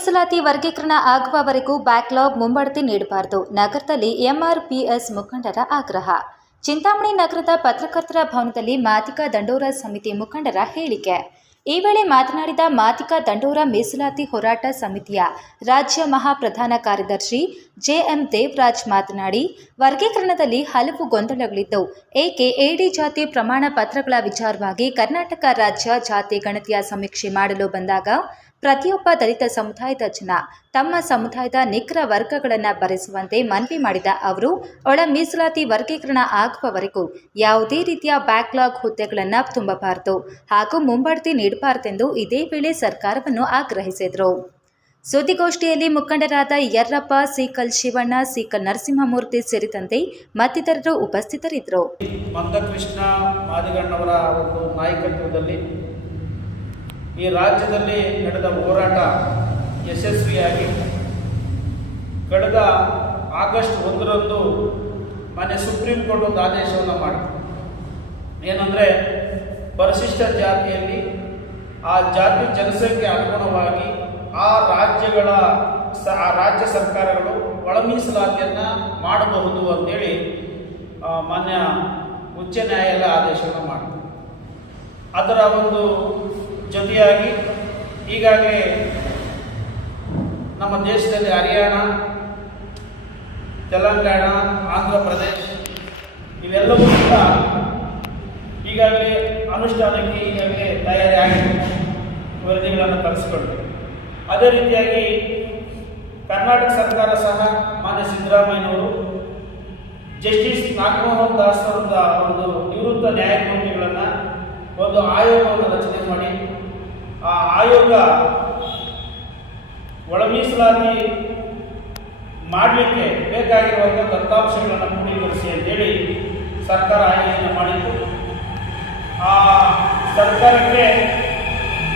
ಮೀಸಲಾತಿ ವರ್ಗೀಕರಣ ಆಗುವವರೆಗೂ ಬ್ಯಾಕ್ಲಾಗ್ ಮುಂಬಡ್ತಿ ನೀಡಬಾರದು. ನಗರದಲ್ಲಿ ಎಂಆರ್ಪಿಎಸ್ ಮುಖಂಡರ ಆಗ್ರಹ. ಚಿಂತಾಮಣಿ ನಗರದ ಪತ್ರಕರ್ತರ ಭವನದಲ್ಲಿ ಮಾತಿಕ ದಂಡೋರ ಸಮಿತಿ ಮುಖಂಡರ ಹೇಳಿಕೆ. ಈ ವೇಳೆ ಮಾತನಾಡಿದ ಮಾತಿಕ ದಂಡೋರ ಮೀಸಲಾತಿ ಹೋರಾಟ ಸಮಿತಿಯ ರಾಜ್ಯ ಮಹಾ ಪ್ರಧಾನ ಕಾರ್ಯದರ್ಶಿ ಜೆಎಂ ದೇವರಾಜ್ ಮಾತನಾಡಿ, ವರ್ಗೀಕರಣದಲ್ಲಿ ಹಲವು ಗೊಂದಲಗಳಿದ್ದವು. ಏಕೆ? ಎಡಿ ಜಾತಿ ಪ್ರಮಾಣ ಪತ್ರಗಳ ವಿಚಾರವಾಗಿ ಕರ್ನಾಟಕ ರಾಜ್ಯ ಜಾತಿ ಗಣತಿಯ ಸಮೀಕ್ಷೆ ಮಾಡಲು ಬಂದಾಗ ಪ್ರತಿಯೊಬ್ಬ ದಲಿತ ಸಮುದಾಯದ ಜನ ತಮ್ಮ ಸಮುದಾಯದ ನಿಖರ ವರ್ಗಗಳನ್ನು ಭರಿಸುವಂತೆ ಮನವಿ ಮಾಡಿದ ಅವರು, ಒಳ ಮೀಸಲಾತಿ ವರ್ಗೀಕರಣ ಆಗುವವರೆಗೂ ಯಾವುದೇ ರೀತಿಯ ಬ್ಯಾಕ್ಲಾಗ್ ಹುದ್ದೆಗಳನ್ನು ತುಂಬಬಾರದು ಹಾಗೂ ಮುಂಬಡ್ತಿ ನೀಡಬಾರದೆಂದು ಇದೇ ವೇಳೆ ಸರ್ಕಾರವನ್ನು ಆಗ್ರಹಿಸಿದರು. ಸುದ್ದಿಗೋಷ್ಠಿಯಲ್ಲಿ ಮುಖಂಡರಾದ ಯರ್ರಪ್ಪ ಸೀಕಲ್ ಶಿವಣ್ಣ, ಸೀಕಲ್ ನರಸಿಂಹಮೂರ್ತಿ ಸೇರಿದಂತೆ ಮತ್ತಿತರರು ಉಪಸ್ಥಿತರಿದ್ದರು. ಮಂದಕೃಷ್ಣ ಮಾದಿಗಣ್ಣವರ ಒಂದು ನಾಯಕತ್ವದಲ್ಲಿ ಈ ರಾಜ್ಯದಲ್ಲಿ ನಡೆದ ಹೋರಾಟ ಯಶಸ್ವಿಯಾಗಿ. ಕಳೆದ ಆಗಸ್ಟ್ ಒಂದರಂದು ಮಾನ್ಯ ಸುಪ್ರೀಂ ಕೋರ್ಟ್ ಒಂದು ಆದೇಶವನ್ನು ಮಾಡಿತು. ಏನಂದರೆ, ಪರಿಶಿಷ್ಟ ಜಾತಿಯಲ್ಲಿ ಆ ಜಾತಿ ಜನಸಂಖ್ಯೆ ಅನುಗುಣವಾಗಿ ಆ ರಾಜ್ಯಗಳ ಸ, ಆ ರಾಜ್ಯ ಸರ್ಕಾರಗಳು ಒಳ ಮೀಸಲಾತಿಯನ್ನು ಮಾಡಬಹುದು ಅಂತೇಳಿ ಮಾನ್ಯ ಉಚ್ಚ ನ್ಯಾಯಾಲಯ ಆದೇಶವನ್ನು ಮಾಡಿತು. ಅದರ ಒಂದು ಜೊತೆಯಾಗಿ ಈಗಾಗಲೇ ನಮ್ಮ ದೇಶದಲ್ಲಿ ಹರಿಯಾಣ, ತೆಲಂಗಾಣ, ಆಂಧ್ರ ಪ್ರದೇಶ್ ಇವೆಲ್ಲವೂ ಕೂಡ ಈಗಾಗಲೇ ಅನುಷ್ಠಾನಕ್ಕೆ ಈಗಾಗಲೇ ತಯಾರಿ ಆಗಿದೆ ವರದಿಗಳನ್ನು ಕಳಿಸಿಕೊಂಡು ಅದೇ ರೀತಿಯಾಗಿ ಕರ್ನಾಟಕ ಸರ್ಕಾರ ಸಹ ಮಾನ್ಯ ಸಿದ್ದರಾಮಯ್ಯನವರು ಜಸ್ಟಿಸ್ ನಾಗಮೋಹನ್ ದಾಸ್ ಅವರ ಒಂದು ನಿವೃತ್ತ ನ್ಯಾಯಮೂರ್ತಿಗಳನ್ನು ಒಂದು ಆಯೋಗವನ್ನು ರಚನೆ ಮಾಡಿ ಆ ಆಯೋಗ ಒಳ ಮೀಸಲಾತಿ ಮಾಡಲಿಕ್ಕೆ ಬೇಕಾಗಿರುವಂಥ ದತ್ತಾಂಶಗಳನ್ನು ಕ್ರೋಢೀಕರಿಸಿ ಅಂತೇಳಿ ಸರ್ಕಾರ ಆಯ್ಕೆಯನ್ನು ಮಾಡಿತ್ತು. ಆ ಸರ್ಕಾರಕ್ಕೆ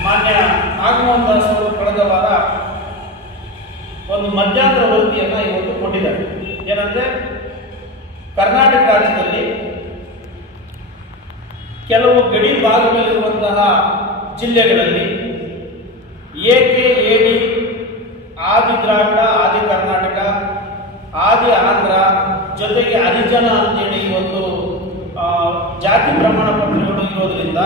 ಮಾನ್ಯ ನಾಗಮೋಹನ್ ದಾಸ್ ಕಳೆದ ವಾರ ಒಂದು ಮಧ್ಯಂತರ ವರದಿಯನ್ನು ಇವತ್ತು ಕೊಟ್ಟಿದ್ದಾರೆ. ಏನಂದರೆ ಕರ್ನಾಟಕ ರಾಜ್ಯದಲ್ಲಿ ಕೆಲವು ಗಡಿ ಭಾಗದಲ್ಲಿರುವಂತಹ ಜಿಲ್ಲೆಗಳಲ್ಲಿ ಏಕೆ ಏಡಿ ಆದಿ ದ್ರಾವಿಡ, ಆದಿ ಕರ್ನಾಟಕ, ಆದಿ ಆಂಧ್ರ ಜೊತೆಗೆ ಹರಿಜನ ಅಂತೇಳಿ ಇವತ್ತು ಜಾತಿ ಪ್ರಮಾಣ ಪತ್ರಗಳು ಇರೋದ್ರಿಂದ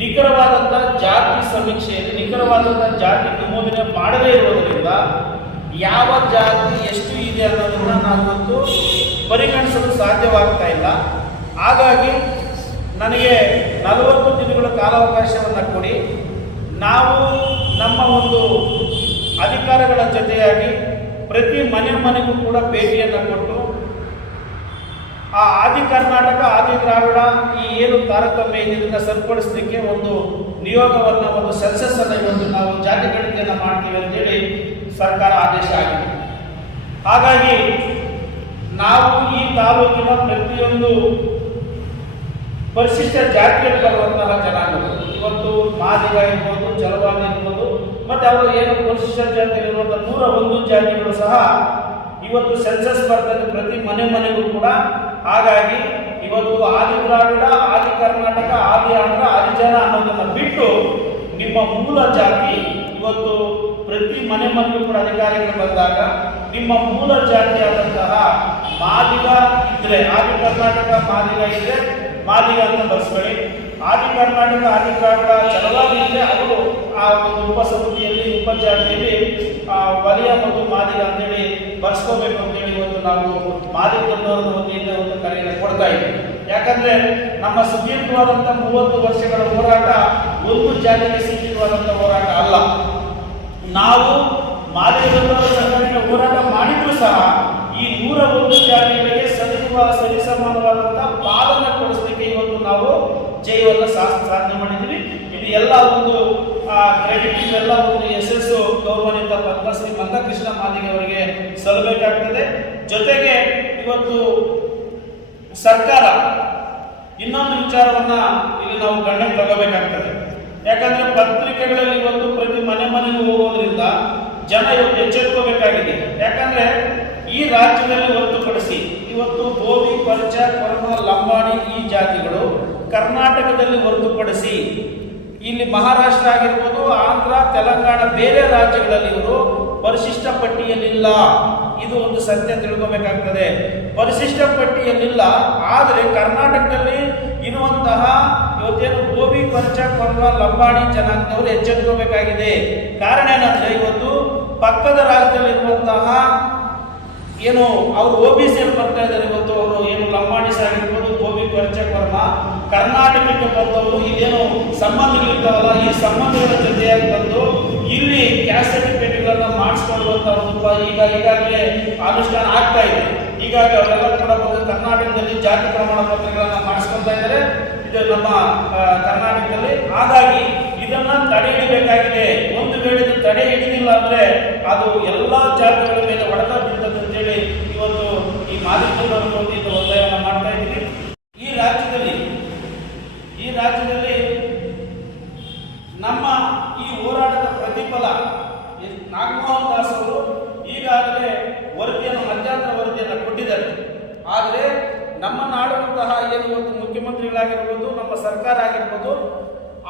ನಿಖರವಾದಂಥ ಜಾತಿ ಸಮೀಕ್ಷೆಯಲ್ಲಿ ನಿಖರವಾದಂಥ ಜಾತಿ ನಮೂದನೆ ಮಾಡದೇ ಇರೋದರಿಂದ ಯಾವ ಜಾತಿ ಎಷ್ಟು ಇದೆ ಅನ್ನೋದನ್ನ ನಾವು ಇವತ್ತು ಪರಿಗಣಿಸಲು ಸಾಧ್ಯವಾಗ್ತಾ ಇಲ್ಲ. ಹಾಗಾಗಿ ನನಗೆ ನಲವತ್ತು ದಿನಗಳ ಕಾಲಾವಕಾಶವನ್ನು ಕೊಡಿ. ನಾವು ನಮ್ಮ ಒಂದು ಅಧಿಕಾರಗಳ ಜೊತೆಯಾಗಿ ಪ್ರತಿ ಮನೆ ಮನೆಗೂ ಕೂಡ ಭೇಟಿಯನ್ನು ಕೊಟ್ಟು, ಆ ಆದಿ ಕರ್ನಾಟಕ, ಆದಿ ದ್ರಾವಿಡ ಈ ಏನು ತಾರತಮ್ಯ ಏನಿದೆ ಸರಿಪಡಿಸಲಿಕ್ಕೆ ಒಂದು ನಿಯೋಗವನ್ನು, ಒಂದು ಸೆನ್ಸಸ್ ಅನ್ನು ಇವತ್ತು ನಾವು ಜಾತಿ ಗಣಿಕೆಯನ್ನು ಮಾಡ್ತೀವಿ ಅಂತೇಳಿ ಸರ್ಕಾರ ಆದೇಶ ಆಗಿದೆ. ಹಾಗಾಗಿ ನಾವು ಈ ತಾಲೂಕಿನ ಪ್ರತಿಯೊಂದು ಪರಿಶಿಷ್ಟ ಜಾತಿಯಲ್ಲಿ ಬರುವಂತಹ ಜನಾಂಗಗಳು. ಇವತ್ತು ಮಾದಿಗ ಇರ್ಬೋದು, ಜಲವಾದಿ ಇರ್ಬೋದು, ಮತ್ತೆ ಅವರು ಏನು ಪರಿಶಿಷ್ಟ ಜಾತಿಯಲ್ಲಿರುವಂತಹ ನೂರ ಒಂದು ಜಾತಿಗಳು ಸಹ ಇವತ್ತು ಸೆನ್ಸಸ್ ಬರ್ತದೆ ಪ್ರತಿ ಮನೆ ಮನೆಗೂ ಕೂಡ. ಹಾಗಾಗಿ ಇವತ್ತು ಆದಿ ದ್ರಾವಿಡ, ಆದಿ ಕರ್ನಾಟಕ, ಆದಿ ಆಂಧ್ರ ಜನ ಅನ್ನೋದನ್ನ ಬಿಟ್ಟು ನಿಮ್ಮ ಮೂಲ ಜಾತಿ ಇವತ್ತು ಪ್ರತಿ ಮನೆ ಮನೆಗೂ ಕೂಡ ಅಧಿಕಾರಿಗಳು ಬಂದಾಗ ನಿಮ್ಮ ಮೂಲ ಜಾತಿ ಆದಂತಹ ಮಾದಿಗ ಇದ್ರೆ, ಆದಿ ಕರ್ನಾಟಕ ಮಾದಿಗ ಇದ್ರೆ ಮಾದಿಗ ಅಂತ ಬರ್ಸ್ಕೊಳ್ಳಿ ಆದಿ ಕರ್ನಾಟಕ, ಆದಿ ಚಲವಾದಿ ಇದ್ರೆ ಅವರು ಆ ಒಂದು ಉಪಸಮಿತಿಯಲ್ಲಿ, ಉಪಜಾತಿಯಲ್ಲಿ ವಲಯ ಮತ್ತು ಮಾದಿಗ ಅಂತೇಳಿ ಬರ್ಸ್ಕೋಬೇಕು ಅಂತೇಳಿ ಒಂದು ನಾವು ಮಾದಿಗ ಬಂದವರ ವತಿಯಿಂದ ಒಂದು ಕರೆಯನ್ನು ಕೊಡ್ತಾ ಇದ್ದೀವಿ. ಯಾಕಂದ್ರೆ ನಮ್ಮ ಸುದೀರ್ಘವಾದಂಥ ಮೂವತ್ತು ವರ್ಷಗಳ ಹೋರಾಟ ಒಂದು ಜಾತಿಗೆ ಸೀಮಿತವಾದಂಥ ಹೋರಾಟ ಅಲ್ಲ. ನಾವು ಮಾದಿಗರ ಸಂಘಟನೆ ಹೋರಾಟ ಮಾಡಿದ್ರು ಸಹ ಈ ನೂರ ಒಂದು ಜಾತಿಗಳಿಗೆ ಸರಿಸುವ ಸರಿಸಮಾನವಾದಂತಹ ಪಾಲನೆ ಕೊಡಿಸಲಿಕ್ಕೆ ಇವತ್ತು ನಾವು ಜಯವನ್ನು ಸಾಧನೆ ಸಾಧನೆ ಮಾಡಿದ್ದೀವಿ. ಇದು ಎಲ್ಲ ಒಂದು ಕ್ರೆಡಿಟ್ ಇದೆಲ್ಲ ಒಂದು ಯಶಸ್ಸು ಗೌರವಾನ್ವಿತ ಪದ್ಮಶ್ರೀ ಮಂದಕೃಷ್ಣ ಮಾದಿಗೆ ಅವರಿಗೆ ಸಲ್ಲಬೇಕಾಗ್ತದೆ ಜೊತೆಗೆ ಇವತ್ತು ಸರ್ಕಾರ ಇನ್ನೊಂದು ವಿಚಾರವನ್ನ ಇಲ್ಲಿ ನಾವು ಗಣ್ಯ ತಗೋಬೇಕಾಗ್ತದೆ. ಯಾಕಂದ್ರೆ ಪತ್ರಿಕೆಗಳಲ್ಲಿ ಇವತ್ತು ಪ್ರತಿ ಮನೆ ಮನೆಗೂ ಹೋಗೋದ್ರಿಂದ ಜನ ಇವತ್ತು ಎಚ್ಚೆತ್ಕೋಬೇಕಾಗಿದೆ. ಯಾಕಂದ್ರೆ ಈ ರಾಜ್ಯದಲ್ಲಿ ಹೊರತುಪಡಿಸಿ ಇವತ್ತು ಗೋಧಿ ಪರ್ಚ ಕೊರಮ, ಲಂಬಾಣಿ ಈ ಜಾತಿಗಳು ಕರ್ನಾಟಕದಲ್ಲಿ ಹೊರತುಪಡಿಸಿ ಇಲ್ಲಿ ಮಹಾರಾಷ್ಟ್ರ ಆಗಿರ್ಬೋದು, ಆಂಧ್ರ, ತೆಲಂಗಾಣ ಬೇರೆ ರಾಜ್ಯಗಳಲ್ಲಿ ಇವರು ಪರಿಶಿಷ್ಟ ಪಟ್ಟಿಯಲ್ಲಿಲ್ಲ. ಇದು ಒಂದು ಸತ್ಯ ತಿಳ್ಕೋಬೇಕಾಗ್ತದೆ. ಪರಿಶಿಷ್ಟ ಪಟ್ಟಿಯಲ್ಲಿಲ್ಲ, ಆದರೆ ಕರ್ನಾಟಕದಲ್ಲಿ ಇರುವಂತಹ ಇವತ್ತೇನು ಗೋಬಿ, ಪಂಚ ಕೊರ್ವ ಲಂಬಾಣಿ ಜನಾಂಗದವರು ಎಚ್ಚೆತ್ಕೋಬೇಕಾಗಿದೆ ಕಾರಣ ಏನಂದ್ರೆ ಇವತ್ತು ಪಕ್ಕದ ರಾಜ್ಯದಲ್ಲಿರುವಂತಹ ಏನು, ಅವರು ಓ ಬಿ ಸಿಯಲ್ಲಿ ಬರ್ತಾ ಇದ್ದಾರೆ. ಇವತ್ತು ಅವರು ಏನು ಲಂಬಾಣಿಸ್ ಆಗಿರ್ಬೋದು, ಗೋಬಿ ಪರಿಚಯ ಕೊರ್ಮ ಕರ್ನಾಟಕಕ್ಕೆ ಬಂದವರು ಇದೇನು ಸಂಬಂಧಗಳಿರ್ತಾವಲ್ಲ ಈ ಸಂಬಂಧಗಳ ಜೊತೆಯಾಗಿ ಬಂದು ಇಲ್ಲಿ ಕ್ಯಾಸ್ಟ್ ಸರ್ಟಿಫಿಕೇಟ್ಗಳನ್ನ ಮಾಡಿಸ್ಕೊಳ್ಳುವಂತ ಒಂದು ಈಗ ಈಗಾಗಲೇ ಅನುಷ್ಠಾನ ಆಗ್ತಾ ಇದೆ. ಹೀಗಾಗಿ ಅವರೆಲ್ಲ ಕೂಡ ಬಂದು ಕರ್ನಾಟಕದಲ್ಲಿ ಜಾತಿ ಪ್ರಮಾಣ ಪತ್ರಗಳನ್ನ ಮಾಡಿಸ್ಕೊಳ್ತಾ ಇದ್ದಾರೆ. ಇದು ನಮ್ಮ ಕರ್ನಾಟಕದಲ್ಲಿ. ಹಾಗಾಗಿ ಇದನ್ನ ತಡೆ ಹಿಡಿಬೇಕಾಗಿದೆ. ಒಂದು ವೇಳೆ ತಡೆ ಹಿಡಿದಿಲ್ಲ ಅಂದ್ರೆ ಅದು ಎಲ್ಲಾ ಜಾತಿಗಳ ಮೇಲೆ ಹೊಡೆತ ಬೀಳ್ತದೆ ಅಂತೇಳಿ ಇವತ್ತು ಈ ಮಾಧ್ಯಮದವರು ವತಿಯಿಂದ ಒತ್ತಾಯವನ್ನು ಮಾಡ್ತಾ ಇದ್ದೀವಿ ಈ ರಾಜ್ಯದಲ್ಲಿ ಈ ರಾಜ್ಯದಲ್ಲಿ ನಮ್ಮ ಈ ಹೋರಾಟದ ಪ್ರತಿಫಲ ಎಸ್- ನಾಗಮೋಹನ್ ದಾಸ್ ಅವರು ಈಗಾಗಲೇ ವರದಿಯನ್ನು ಮಧ್ಯಂತರ ವರದಿಯನ್ನು ಕೊಟ್ಟಿದ್ದಾರೆ. ಆದರೆ ನಮ್ಮನ್ನು ನಾಡುವಂತಹ ಏನು ಇವತ್ತು ಮುಖ್ಯಮಂತ್ರಿಗಳಾಗಿರ್ಬೋದು, ನಮ್ಮ ಸರ್ಕಾರ ಆಗಿರ್ಬೋದು,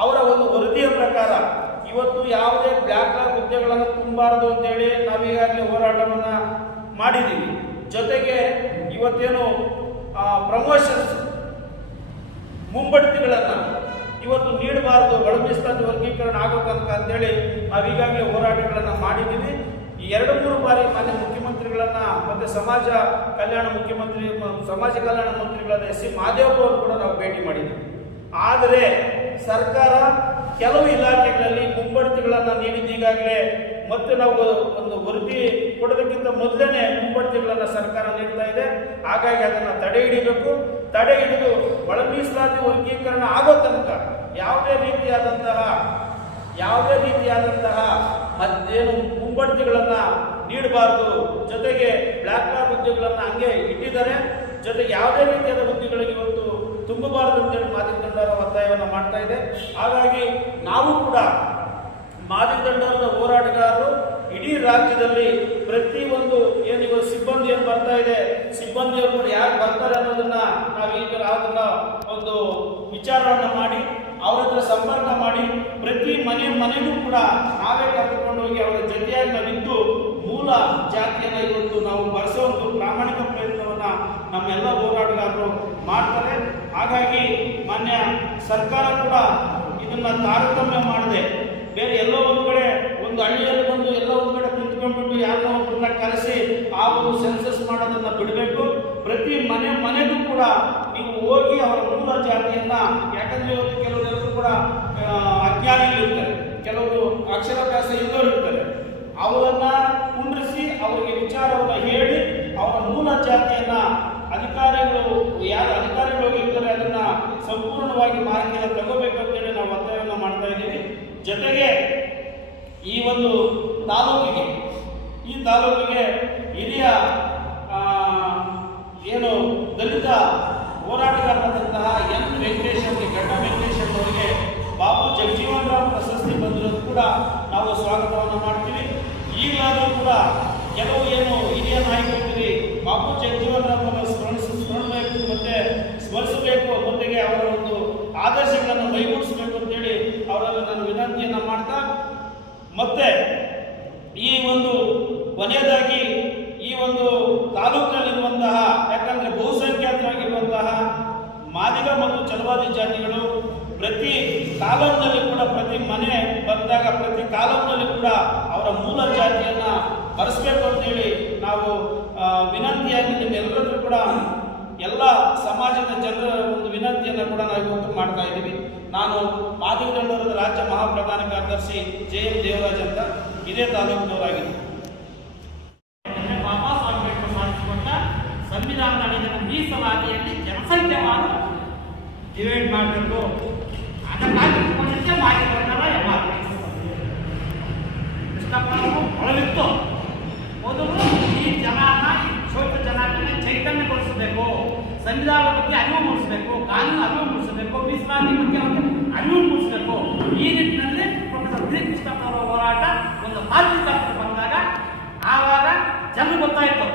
ಅವರ ಒಂದು ವರದಿಯ ಪ್ರಕಾರ ಇವತ್ತು ಯಾವುದೇ ಬ್ಲ್ಯಾಕ್ ಲಾಕ್ ಹುದ್ದೆಗಳನ್ನು ತುಂಬಾರದು ಅಂತೇಳಿ ನಾವೀಗಾಗಲೇ ಹೋರಾಟವನ್ನು ಮಾಡಿದ್ದೀವಿ. ಜೊತೆಗೆ ಇವತ್ತೇನು ಪ್ರಮೋಷನ್ಸ್ ಮುಂಬಡ್ತಿಗಳನ್ನು ಇವತ್ತು ನೀಡಬಾರದು, ಒಳ ವರ್ಗೀಕರಣ ಆಗೋ ತನಕ ಅಂತೇಳಿ ನಾವು ಹೋರಾಟಗಳನ್ನು ಹೋರಾಟಗಳನ್ನ ಮಾಡಿದ್ದೀವಿ. ಈ ಎರಡು ಮೂರು ಬಾರಿ ಮಾನ್ಯ ಮುಖ್ಯಮಂತ್ರಿಗಳನ್ನ, ಮತ್ತೆ ಸಮಾಜ ಕಲ್ಯಾಣ ಮುಖ್ಯಮಂತ್ರಿ, ಸಮಾಜ ಕಲ್ಯಾಣ ಮಂತ್ರಿಗಳನ್ನ ಎಸ್ ಸಿ ಮಾದೇವ್ ಅವರು ಕೂಡ ನಾವು ಭೇಟಿ ಮಾಡಿದ್ವಿ. ಆದರೆ ಸರ್ಕಾರ ಕೆಲವು ಇಲಾಖೆಗಳಲ್ಲಿ ಮುಂಬಡ್ತಿಗಳನ್ನ ನೀಡಿದ್ದು ಈಗಾಗಲೇ ಮತ್ತೆ ನಾವು ಒಂದು ವರದಿ ಕೊಡೋದಕ್ಕಿಂತ ಮೊದಲೇ ಮುಂಬಡ್ತಿಗಳನ್ನ ಸರ್ಕಾರ ನೀಡ್ತಾ ಇದೆ. ಹಾಗಾಗಿ ಅದನ್ನ ತಡೆ ಹಿಡಿಬೇಕು. ತಡೆ ಹಿಡಿದು ಒಳ ಮೀಸಲಾತಿ ವರ್ಗೀಕರಣ ಆಗೋ ತನಕ ಯಾವುದೇ ರೀತಿಯಾದಂತಹ ಯಾವುದೇ ರೀತಿಯಾದಂತಹ ಮತ್ತೇನು ಮುಂಬಡ್ತಿಗಳನ್ನ ನೀಡಬಾರದು. ಜೊತೆಗೆ ಬ್ಲ್ಯಾಕ್ ಮಾರ್ಕ್ ಹುದ್ದೆಗಳನ್ನು ಹಂಗೆ ಇಟ್ಟಿದ್ದಾರೆ. ಜೊತೆಗೆ ಯಾವುದೇ ರೀತಿಯಾದ ಹುದ್ದೆಗಳಿಗೆ ಇವತ್ತು ತುಂಬಬಾರದು ಅಂತೇಳಿ ಮಾದಿಗದಂಡರ ಒತ್ತಾಯವನ್ನು ಮಾಡ್ತಾ ಇದೆ. ಹಾಗಾಗಿ ನಾವು ಕೂಡ ಮಾದಿಗದಂಡರದ ಹೋರಾಟಗಾರರು ಇಡೀ ರಾಜ್ಯದಲ್ಲಿ ಪ್ರತಿ ಒಂದು ಏನು ಇವಾಗ ಸಿಬ್ಬಂದಿ ಏನು ಬರ್ತಾ ಇದೆ, ಸಿಬ್ಬಂದಿಯವರು ಯಾರು ಬರ್ತಾರೆ ಅನ್ನೋದನ್ನ ಈಗ ಅದನ್ನ ಒಂದು ವಿಚಾರವನ್ನು ಮಾಡಿ ಅವ್ರ ಹತ್ರ ಸಂಪರ್ಕ ಮಾಡಿ ಪ್ರತಿ ಮನೆ ಮನೆಗೂ ಕೂಡ ನಾವೇ ಕರೆದುಕೊಂಡು ಹೋಗಿ ಅವರ ಜೊತೆಯಾಗಿ ನಿಂತು ಮೂಲ ಜಾತಿಯನ್ನ ಇವತ್ತು ನಾವು ಒಂದು ಪ್ರಾಮಾಣಿಕ ಪ್ರಯತ್ನವನ್ನ ನಮ್ಮೆಲ್ಲ ಹೋರಾಟಗಾರರು ಮಾಡ್ತಾರೆ. ಹಾಗಾಗಿ ಮಾನ್ಯ ಸರ್ಕಾರ ಕೂಡ ಇದನ್ನ ತಾರತಮ್ಯ ಮಾಡದೆ ಬೇರೆ ಎಲ್ಲೋ ಒಂದು ಕಡೆ ಒಂದು ಹಳ್ಳಿಯಲ್ಲಿ ಬಂದು ಎಲ್ಲೋ ಒಂದು ಕಡೆ ಕುಂತ್ಕೊಂಡ್ಬಿಟ್ಟು ಯಾರನ್ನೋ ಒಬ್ಬರನ್ನ ಕರೆಸಿ ಆ ಒಂದು ಸೆನ್ಸಸ್ ಮಾಡೋದನ್ನ ಬಿಡಬೇಕು. ಪ್ರತಿ ಮನೆ ಮನೆಗೂ ಕೂಡ ನೀವು ಹೋಗಿ ಅವರ ಮೂಲ ಜಾತಿಯನ್ನ, ಯಾಕಂದ್ರೆ ಇವತ್ತು ಜನರು ಕೂಡ ಅಜ್ಞಾನಿಗಳು ಇರ್ತಾರೆ. ಕೆಲವರು ಅಕ್ಷರಾಭ್ಯಾಸ ಇದ್ದವರು ಇರ್ತಾರೆ. ಅವರನ್ನ ಕುಂಡ್ರಿಸಿ ಅವರಿಗೆ ವಿಚಾರವನ್ನು ಹೇಳಿ ಅವರ ಮೂಲ ಜಾತಿಯನ್ನ ಅಧಿಕಾರಿಗಳು, ಯಾರು ಅಧಿಕಾರಿಗಳು ಇರ್ತಾರೆ, ಅದನ್ನ ಸಂಪೂರ್ಣವಾಗಿ ಮಾಹಿತಿಯನ್ನು ತಗೋಬೇಕು ಅಂತೇಳಿ ನಾವು ಒತ್ತಾಯವನ್ನು ಮಾಡ್ತಾ ಇದ್ದೀವಿ. ಜೊತೆಗೆ ಈ ಒಂದು ತಾಲೂಕಿಗೆ, ಈ ತಾಲೂಕಿಗೆ ಹಿರಿಯ ಏನು ದಲಿತ ಹೋರಾಟಗಾರರಾದಂತಹ ಎನ್ ವೆಂಕಟೇಶ್ ಅವರಿಗೆ ಗಡ್ಡ ವೆಂಕಟೇಶ್ ಅವರಿಗೆ ಬಾಬು ಜಗಜೀವನ್ ರಾಮ್ ಪ್ರಶಸ್ತಿ ಬಂದಿರೋದು ಕೂಡ ನಾವು ಸ್ವಾಗತವನ್ನು ಮಾಡ್ತೀವಿ. ಈಗಲಾದರೂ ಕೂಡ ಕೆಲವು ಏನು ಹಿರಿಯ ನಾಯಕರಿದ್ದೀರಿ ಬಾಬು ಜಗಜೀವನ್ ರಾಮ್ ಅವರನ್ನು ಸ್ಮರಣಬೇಕು ಮತ್ತೆ ಸ್ಮರಿಸಬೇಕು ಜೊತೆಗೆ ಅವರ ಒಂದು ಆದರ್ಶಗಳನ್ನು ಮೈಗೂಡಿಸಬೇಕು ಅಂತೇಳಿ ಅವರಲ್ಲಿ ನಾನು ವಿನಂತಿಯನ್ನು ಮಾಡ್ತಾ, ಮತ್ತೆ ಈ ಒಂದು ಕೊನೆಯದಾಗಿ ಈ ಒಂದು ಯಾಕಂದ್ರೆ ಬಹುಸಂಖ್ಯಾತರಾಗಿರುವಂತಹ ಮಾದಿಗ ಮತ್ತು ಚಲವಾದಿ ಜಾತಿಗಳು ಪ್ರತಿ ಕಾಲಂನಲ್ಲಿ ಕೂಡ ಪ್ರತಿ ಮನೆ ಬಂದಾಗ ಪ್ರತಿ ಕಾಲಂನಲ್ಲಿ ಕೂಡ ಅವರ ಮೂಲ ಜಾತಿಯನ್ನು ಬರೆಸಬೇಕು ಅಂತೇಳಿ ನಾವು ವಿನಂತಿಯಾಗಿ ನಿಮ್ಮೆಲ್ಲರಿಗೂ ಕೂಡ ಎಲ್ಲ ಸಮಾಜದ ಜನರ ಒಂದು ವಿನಂತಿಯನ್ನು ಕೂಡ ನಾವು ಇವತ್ತು ಮಾಡ್ತಾ ಇದ್ದೀವಿ. ನಾನು ಮಾದಿಗಂಡೂರದ ರಾಜ್ಯ ಮಹಾಪ್ರಧಾನ ಕಾರ್ಯದರ್ಶಿ ಜೆ ಎಂ ದೇವರಾಜ್ ಅಂತ ಇದೇ ತಾಲೂಕಿನವರಾಗಿದ್ದೀನಿ. ಡಿವೈಡ್ ಮಾಡಬೇಕು? ಅದಕ್ಕಾಗಿ ಇಟ್ಕೊಂಡಿದ್ದೆ ಮಾಜಿ ಪ್ರಕಾರ ಯಾವಾಗ? ಕೃಷ್ಣಪ್ಪನವರು ಒಳಗಿತ್ತು. ಮೊದಲು ಈ ಜನಾಂಗ ಈ ಶೋಷಿತ ಜನಾಂಗನ ಚೈತನ್ಯಗೊಳಿಸಬೇಕು. ಸಂವಿಧಾನದ ಬಗ್ಗೆ ಅರಿವು ಮೂಡಿಸಬೇಕು. ಕಾನೂನು ಅರಿವು ಮೂಡಿಸಬೇಕು. ಮೀಸಲಾತಿ ಬಗ್ಗೆ ಅವರಿಗೆ ಅರಿವು ಮೂಡಿಸಬೇಕು. ಈ ನಿಟ್ಟಿನಲ್ಲಿ ಪ್ರೊಫೆಸರ್ ಕೃಷ್ಣಪ್ಪ ಅವರ ಹೋರಾಟ ಒಂದು ಹಂತಕ್ಕೆ ಬಂದಾಗ ಆವಾಗ ಜನ ಗೊತ್ತಾಯಿತು.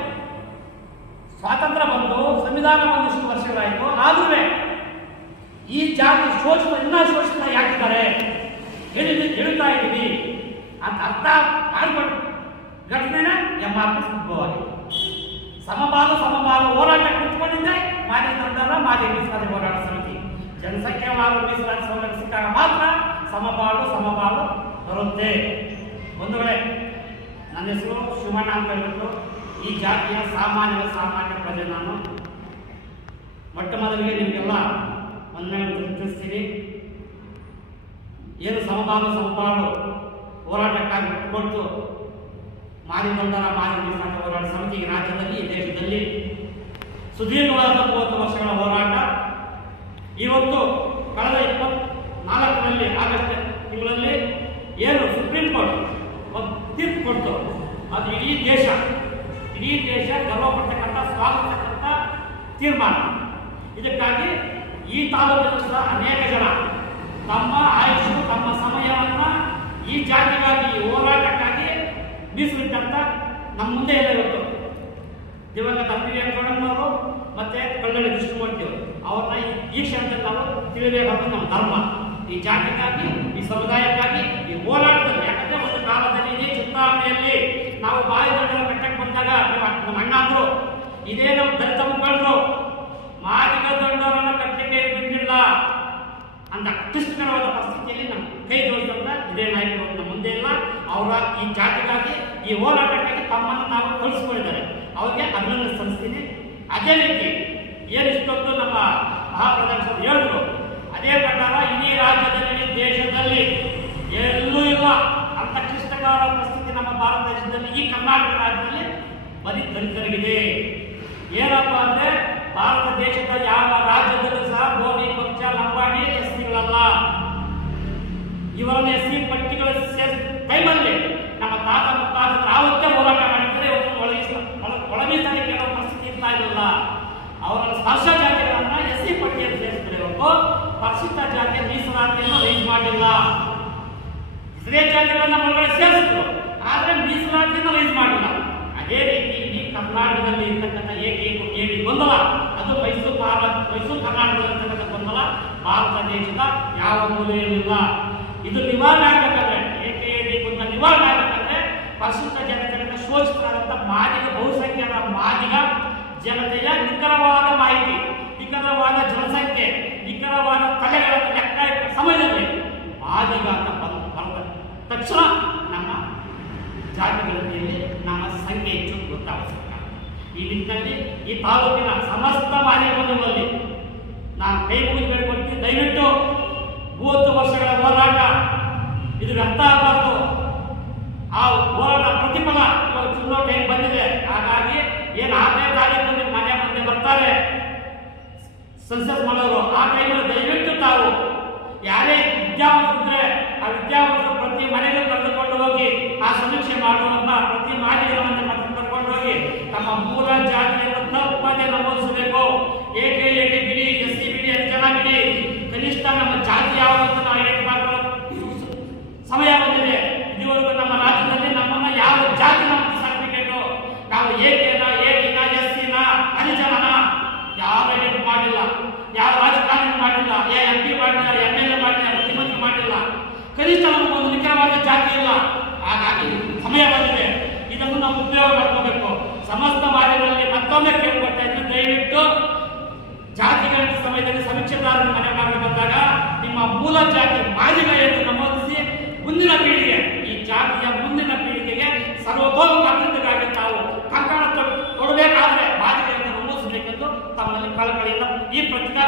ಸ್ವಾತಂತ್ರ್ಯ ಬಂದು ಸಂವಿಧಾನ ಒಂದಿಷ್ಟು ವರ್ಷಗಳಾಯಿತು. ಆದ್ರೂ ಈ ಜಾತಿ ಶೋಷಣ ಇನ್ನೂ ಶೋಷಣ ಯಾಕಿದ್ದಾರೆ? ಹೇಳಿದ್ರೆ ಹೇಳ್ತಾ ಇದ್ದೀವಿ ಅಂತ ಅರ್ಥ ಮಾಡಿಕೊಂಡು ಘಟನೆನ ಎಂ ಆರ್ ಪಿ ಉದ್ಭವ ಆಗಿದೆ ಸಮಬಾಲು ಸಮಬಾಲು ಹೋರಾಟ ಕುತ್ಕೊಂಡಿದ್ದೆ. ಮಾಜಿ ತಂದರ ಮಾಜಿ ಮೀಸಲಾತಿ ಹೋರಾಟ ಸಮಿತಿ. ಜನಸಂಖ್ಯೆ ಹಾಗೂ ಮೀಸಲಾತಿ ಸೌಲಭ್ಯ ಸಿಕ್ಕಾಗ ಮಾತ್ರ ಸಮಬಾಳು ಸಮಬಾಳು ಬರುತ್ತೆ. ಒಂದು ವೇಳೆ ನನ್ನ ಹೆಸರು ಶಿವಣ್ಣ ಅಂತ ಹೇಳ್ಬಿಟ್ಟು ಈ ಜಾತಿಯ ಸಾಮಾನ್ಯ ಸಾಮಾನ್ಯ ಪ್ರಜೆ ನಾನು. ಮೊಟ್ಟ ಮೊದಲಿಗೆ ನಿಮಗೆಲ್ಲ ಒಂದನೇ ತಿಳಿಸ್ತೀನಿ ಏನು ಸಮಬಾಲು ಸಮಬಾಳು ಹೋರಾಟಕ್ಕಾಗಿ ಕೊಟ್ಟು ಮಾರಿಗೊಂಡರ ಮಾರಿ ಮೀಸಲಾತಿ ಹೋರಾಟ ಸಮಿತಿ ರಾಜ್ಯದಲ್ಲಿ, ದೇಶದಲ್ಲಿ ಸುದೀರ್ಘವಾದ ಮೂವತ್ತು ವರ್ಷಗಳ ಹೋರಾಟ. ಇವತ್ತು ಕಳೆದ ಇಪ್ಪತ್ನಾಲ್ಕರಲ್ಲಿ ಆಗಸ್ಟ್ ತಿಂಗಳಲ್ಲಿ ಏನು ಸುಪ್ರೀಂ ಕೋರ್ಟ್ ತೀರ್ಪು ಕೊಡ್ತು. ಅದು ಇಡೀ ದೇಶ ಇಡೀ ದೇಶ ಗರ್ವಪಡ್ತಕ್ಕಂಥ ಸ್ವಾಗತಕ್ಕಂಥ ತೀರ್ಮಾನ. ಇದಕ್ಕಾಗಿ ಈ ತಾಲೂಕಿನ ಸಹ ಅನೇಕ ಜನ ತಮ್ಮ ಆಯುಷು ತಮ್ಮ ಸಮಯವನ್ನ ಈ ಜಾತಿಗಾಗಿ ಹೋರಾಟಕ್ಕಾಗಿ ಮೀಸಲಿಟ್ಟಂತ ನಮ್ಮ ಮುಂದೆ ಇದೆ ಇವತ್ತು. ದಿವಂಗತ ಪಿ ಎನ್ ಕಣ್ಣನವರು ಮತ್ತೆ ಕಳ್ಳಳ್ಳಿ ಕೃಷ್ಣಮೂರ್ತಿ ಅವರು. ಅವ್ರನ್ನ ಈ- ಕ್ಷಣದಲ್ಲಿ ನಾವು ತಿಳಿಬೇಕಾದ ನಮ್ಮ ಧರ್ಮ. ಈ ಜಾತಿಗಾಗಿ, ಈ ಸಮುದಾಯಕ್ಕಾಗಿ, ಈ ಹೋರಾಟದಲ್ಲಿ, ಯಾಕಂದ್ರೆ ಒಂದು ಕಾಲದಲ್ಲಿ ಇದೇ ಚುನಾವಣೆಯಲ್ಲಿ ನಾವು ಬಾಯಿದಂಡರ ಬೆಟ್ಟಕ್ಕೆ ಬಂದಾಗ, ನಮ್ಮ ಅಣ್ಣ ಇದೇ ನಮ್ಮ ದಲಿತ ಮುಖಂಡರು ಮಾದಿಗ ಬಿಟ್ಟಿಲ್ಲ ಅಂತ ಕ್ಲಿಷ್ಟಕರವಾದ ಪರಿಸ್ಥಿತಿಯಲ್ಲಿ ನಮ್ಮ ಕೈ ಜೋಡಿಸಿದಂತ ಇದೇ ನಾಯಕರು ನಮ್ಮ ಮುಂದೆ ಇಲ್ಲ ಅವರ ಈ ಜಾತಿಗಾಗಿ, ಈ ಹೋರಾಟಕ್ಕಾಗಿ ತಮ್ಮನ್ನು ನಾವು ಕಳಿಸ್ಕೊಂಡಿದ್ದಾರೆ ಅವರಿಗೆ ಅಭಿನಂದನೆ ಸಲ್ಲಿಸ್ತೀನಿ. ಅದೇ ರೀತಿ ಏನು ನಮ್ಮ ಮಹಾಪ್ರಧಾನ ಹೇಳಿದ್ರು, ಅದೇ ಪ್ರಕಾರ ಇಡೀ ರಾಜ್ಯದಲ್ಲಿ, ದೇಶದಲ್ಲಿ ಎಲ್ಲೂ ಇಲ್ಲ ಅಂತ ಕ್ಲಿಷ್ಟಕರ ಪರಿಸ್ಥಿತಿ ನಮ್ಮ ಭಾರತ ದೇಶದಲ್ಲಿ ಈ ಕರ್ನಾಟಕ ರಾಜ್ಯದಲ್ಲಿ ಬರೀ ದಲಿತರಿಗಿದೆ ಏನಪ್ಪ ಅಂದ್ರೆ ಭಾರತ ದೇಶದ ಯಾವ ರಾಜ್ಯದಲ್ಲೂ ಸಹ ಗೋಧಿ ಪಕ್ಷ ಲಂಬಾಣಿ ಎಸ್ಸಿಗಳಲ್ಲ ಇವರನ್ನ ಎಸ್ಸಿ ಪಟ್ಟಿಗಳ ಟೈಮಲ್ಲಿ ನಮ್ಮ ತಾತ ಮುತ್ತಾತರು ಆವತ್ತೇ ಹೋರಾಟ ಮಾಡಿದರೆ ಇವತ್ತು ಒಳಗಿಸ ಒಳಮೀಸಾಗಿ ಕೇಳೋ ಪರಿಸ್ಥಿತಿ ಇರ್ತಾ ಇರಲಿಲ್ಲ. ಅವರ ಸ್ಪರ್ಶ ಜಾತಿಗಳನ್ನ ಎಸ್ಸಿ ಪಟ್ಟಿಯಲ್ಲಿ ಸೇರಿಸಿದ್ರೆ ಇವತ್ತು ಪರಿಶಿಷ್ಟ ಜಾತಿಯ ಮೀಸಲಾತಿಯನ್ನು ರೈಸ್ ಮಾಡಿಲ್ಲ. ಇತರೆ ಜಾತಿಗಳನ್ನ ಒಳಗಡೆ ಸೇರಿಸಿದ್ರು, ಆದರೆ ಮೀಸಲಾತಿಯನ್ನು ರೈಸ್ ಮಾಡಿಲ್ಲ. ಅದೇ ರೀತಿ ಈ ಕರ್ನಾಟಕದಲ್ಲಿ ಇರ್ತಕ್ಕಂಥ ಏಕೈಕ ಏಡಿ ಗೊಂದಲ ಅದು ಮೈಸೂರು ಭಾರತ ಮೈಸೂರು ಕರ್ನಾಟಕದಲ್ಲಿ ಇರ್ತಕ್ಕಂಥ ಗೊಂದಲ ಭಾರತ ದೇಶದ ಯಾವ ಮೂಲೆಯಲ್ಲಿಲ್ಲ. ಇದು ನಿವಾರಣೆ ಆಗ್ಬೇಕಂದ್ರೆ ಏಡಿ ಗೊಂದಲ ನಿವಾರಣೆ ಆಗ್ಬೇಕಂದ್ರೆ ಪರಿಶಿಷ್ಟ ಜನತೆಗಳಿಂದ ಶೋಷಿತರಾದಂಥ ಮಾದಿಗ, ಬಹುಸಂಖ್ಯಾತ ಮಾದಿಗ ಜನತೆಯ ನಿಖರವಾದ ಮಾಹಿತಿ, ನಿಖರವಾದ ಜನಸಂಖ್ಯೆ, ನಿಖರವಾದ ತಲೆಗಳನ್ನು ಲೆಕ್ಕ ಸಮಯದಲ್ಲಿ ಮಾದಿಗ ಅಂತ ಬಂದು ಬರ್ತದೆ ತಕ್ಷಣ ನಮ್ಮ ಜಾತಿಗಳಲ್ಲಿ ನಮ್ಮ ಸಂಖ್ಯೆ ಹೆಚ್ಚು ಗೊತ್ತಾಗುತ್ತೆ. ಈ ನಿಟ್ಟಿನಲ್ಲಿ ಈ ತಾಲೂಕಿನ ಸಮಸ್ತ ಮಾಧ್ಯಮಗಳಲ್ಲಿ ನಾನು ಕೈ ಮುಗಿದು ಬೇಡ್ಕೊಳ್ತೀನಿ ದಯವಿಟ್ಟು ಮೂವತ್ತು ವರ್ಷಗಳ ಹೋರಾಟ, ಇದು ವ್ಯರ್ಥ ಆಗಬಾರ್ದು. ಆ ಹೋರಾಟ ಪ್ರತಿಫಲ ಇವಾಗ ಚುನಾವಣೆ ಟೈಮ್ ಬಂದಿದೆ. ಹಾಗಾಗಿ ಏನು ಆರನೇ ತಾರೀಕು ನಿಮ್ಮ ಮನೆ ಮುಂದೆ ಬರ್ತಾರೆ. ಸಂಸತ್ ಮಾಡೋರು ಆ ಟೈಮಲ್ಲಿ ದಯವಿಟ್ಟು ತಾವು ಯಾರೇ ವಿದ್ಯಾವಂತರಿದ್ರೆ ಆ ವಿದ್ಯಾವಂತರು ಪ್ರತಿ ಮನೆಗೂ ಕರೆದುಕೊಂಡು ಹೋಗಿ ಆ ಸಮೀಕ್ಷೆ ಮಾಡುವಂತ ಪ್ರತಿ ಮಾಧ್ಯಮವನ್ನು ಕರ್ಕೊಂಡು ಹೋಗಿ ತಮ್ಮ ಮೂಲ ಜಾತಿಯನ್ನು ತಪ್ಪದೆ ನಮೂದಿಸಬೇಕು ಏಕೆ ಏಕೆ ಬಿಡಿ ಎಸ್ ಸಿ ಬಿಡಿ ಎಷ್ಟು ಜನ ಬಿಡಿ ಕನಿಷ್ಠ ನಮ್ಮ ಜಾತಿ ಯಾವುದು ನಾವು ಐಡೆಂಟಿ ಮಾಡ್ಕೊಳ್ಳೋ ಸಮಯ ಬಂದಿದೆ ಇದುವರೆಗೂ ನಮ್ಮ ರಾಜ್ಯದಲ್ಲಿ ನಮ್ಮನ್ನ ಯಾವ ಜಾತಿ ನಮ್ಮ ಸರ್ಟಿಫಿಕೇಟ್ ನಾವು ಏಕೆನ ಏಕಿನ ಎಸ್ಸಿನ ಹರಿಜನನ ಯಾವ ಐಡೆಂಟಿ ಮಾಡಿಲ್ಲ ಯಾವ ರಾಜಕಾರಣಿ ಮಾಡಿಲ್ಲ ಯಾ ಎಂ ಪಿ ಮಾಡಿಲ್ಲ ಎಂ ಎಲ್ ಎ ಮಾಡಿಲ್ಲ ಮುಖ್ಯಮಂತ್ರಿ ಮಾಡಿಲ್ಲ ಕನಿಷ್ಠ ನಮಗೊಂದು ನಿಖರವಾದ ಜಾತಿ ಇಲ್ಲ. ಹಾಗಾಗಿ ಸಮಯ ಬಂದಿದೆ. ಇದನ್ನು ನಾವು ಉಪಯೋಗ ಮಾಡ್ಕೋಬೇಕು. ಸಮಸ್ತ ಮಾಧ್ಯಮಗಳಲ್ಲಿ ಮತ್ತೊಮ್ಮೆ ಕೇಳ್ಕೊಳ್ತಾ ಇದ್ದೀನಿ ದಯವಿಟ್ಟು ಜಾತಿಗಳ ಸಮಯದಲ್ಲಿ ಸಮೀಕ್ಷೆದಾರರ ಮನೆ ಮಾಡಿ ಬಂದಾಗ ನಿಮ್ಮ ಮೂಲ ಜಾತಿ ಎಂದು ನಮೂದಿಸಿ ಮುಂದಿನ ಪೀಳಿಗೆ, ಈ ಜಾತಿಯ ಮುಂದಿನ ಪೀಳಿಗೆಗೆ ಸರ್ವತೋಮುಖ ತಾವು ಕಂಕಣ ಕೊಡಬೇಕಾದ್ರೆ ಎಂದು ನಮೂದಿಸಬೇಕೆಂದು ತಮ್ಮಲ್ಲಿ ಕಳಕಳಿಯಿಂದ ಈ ಪತ್ರಿಕಾ